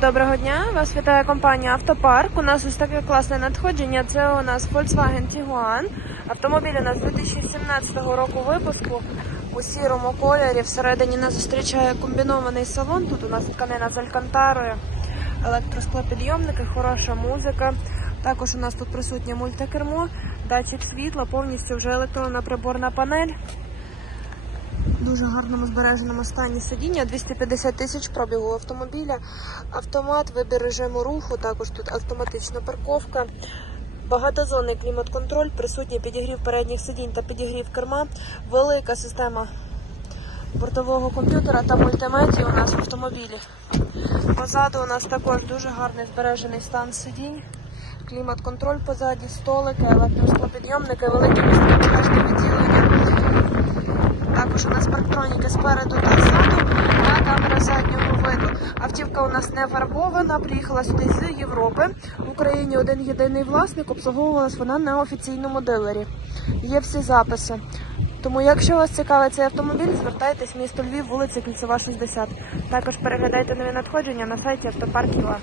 Доброго дня! Вас вітає компанія Автопарк. У нас ось таке класне надходження. Це у нас Volkswagen Tiguan. Автомобіль у нас 2017 року випуску у сірому кольорі. Всередині нас зустрічає комбінований салон. Тут у нас тканина з алькантарою, електросклопідйомники, хороша музика. Також у нас тут присутнє мультикермо, датчик світла, повністю вже електронна приборна панель. Дуже гарному збереженому стані сидіння, 250 тисяч пробігу автомобіля, автомат, вибір режиму руху, також тут автоматична парковка, багатозонний клімат-контроль, присутній підігрів передніх сидінь та підігрів керма, велика система бортового комп'ютера та мультимедії у нас в автомобілі. Позаду у нас також дуже гарний збережений стан сидінь. Клімат-контроль позаді, столики, електросклопідйомники, великі місцеві. Також у нас парктроніки спереду та ззаду та камера заднього виду. Автівка у нас не фарбована, приїхала сюди з Європи. В Україні один єдиний власник, обслуговувалась вона на офіційному дилері. Є всі записи. Тому, якщо вас цікавить цей автомобіль, звертайтесь в місто Львів, вулиця Кільцева, 60. Також переглядайте нові надходження на сайті автопарк.ua.